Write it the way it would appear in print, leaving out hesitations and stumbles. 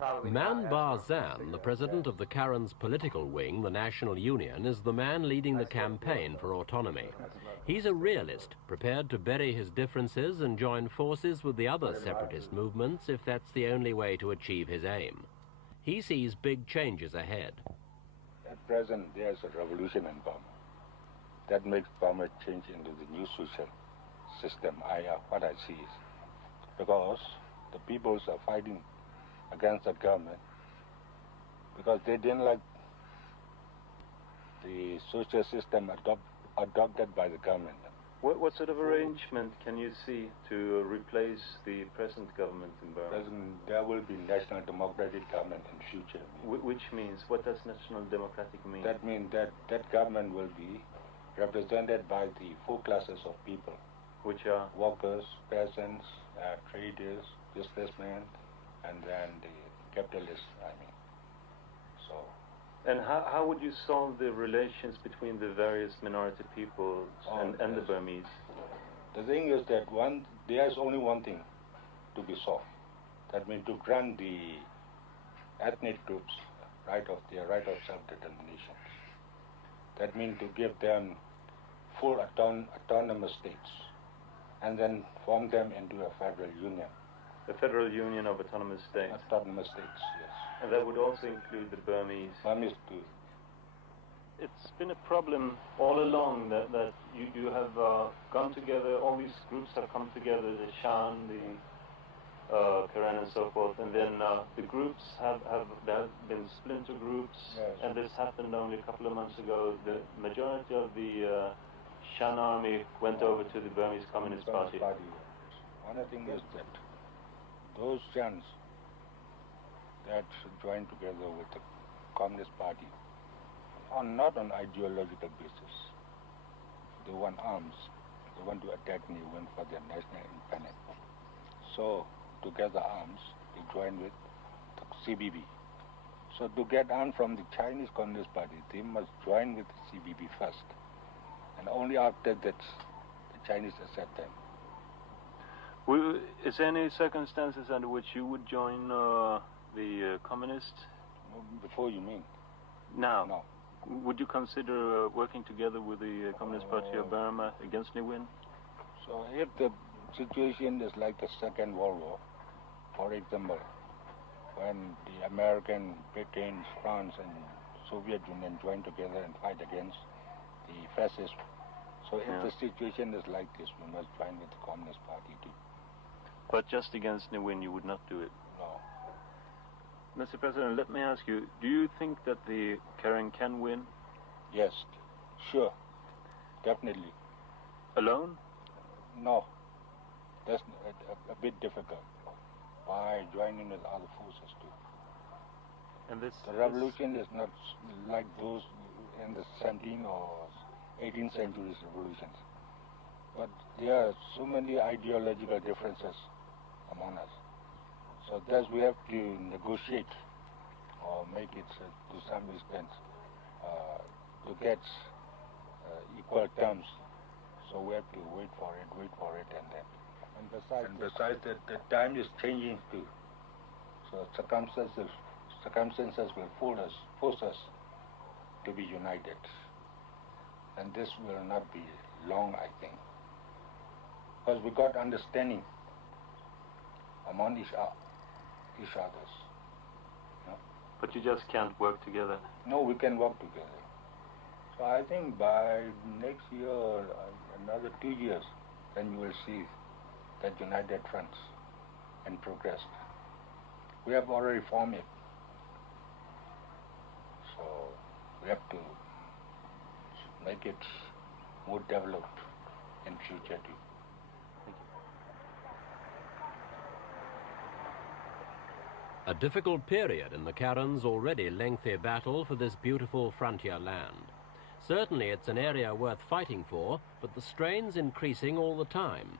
Mahn Ba Zan, the president of the Karen's political wing, the National Union, is the man leading the campaign for autonomy. He's a realist, prepared to bury his differences and join forces with the other separatist movements if that's the only way to achieve his aim. He sees big changes ahead. At present, there's a revolution in Burma. That makes Burma change into the new social system. What I see is because the peoples are fighting against the government because they didn't like the social system adopted by the government. What sort of arrangement can you see to replace the present government in Burma? There will be national democratic government in future. Which means, what does national democratic mean? That means that government will be represented by the four classes of people. Which are? Workers, peasants, traders, businessmen, and then the capitalists, So. And how would you solve the relations between the various minority peoples and the Burmese? The thing is that there is only one thing to be solved. That means to grant the ethnic groups their right of self-determination. That means to give them full autonomous states and then form them into a federal union. The Federal Union of Autonomous States? Autonomous states, yes. And that would also include the Burmese? Burmese too. It's been a problem all along that you have come together, all these groups have come together, the Shan, the Karen and so forth, and then the groups there have been splinter groups, yes. And this happened only a couple of months ago. The majority of the Shan army went over to the Burmese Communist Party. One thing is that those Shans that joined together with the Communist Party are not on ideological basis. They want arms. They want to attack Niwen for their national independence. So, to get the arms, they join with the CBB. So, to get arms from the Chinese Communist Party, they must join with the CBB first. And only after that, the Chinese accept them. Is there any circumstances under which you would join the communists? Before you mean? Now? No. Would you consider working together with the Communist Party of Burma against Niwen? So if the situation is like the Second World War, for example, when the American, Britain, France and Soviet Union joined together and fight against the fascists. So if the situation is like this, we must join with the Communist Party too. But just against Niwen, you would not do it? No. Mr. President, let me ask you, do you think that the Karen can win? Yes, sure, definitely. Alone? No, that's a bit difficult. By joining with other forces too. And the revolution is not like those in the 17th or 18th century's revolutions. But there are so many ideological differences among us. So thus we have to negotiate or make it to some extent to get equal terms. So we have to wait for it and then. And besides that, the time is changing too. So circumstances will force us to be united. And this will not be long, I think. Because we got understanding among each others. No? But you just can't work together? No, we can work together. So I think by next year or another 2 years, then you will see that united front and progress. We have already formed it. So we have to make it more developed in future too. A difficult period in the Karen's already lengthy battle for this beautiful frontier land. Certainly it's an area worth fighting for, but the strain's increasing all the time.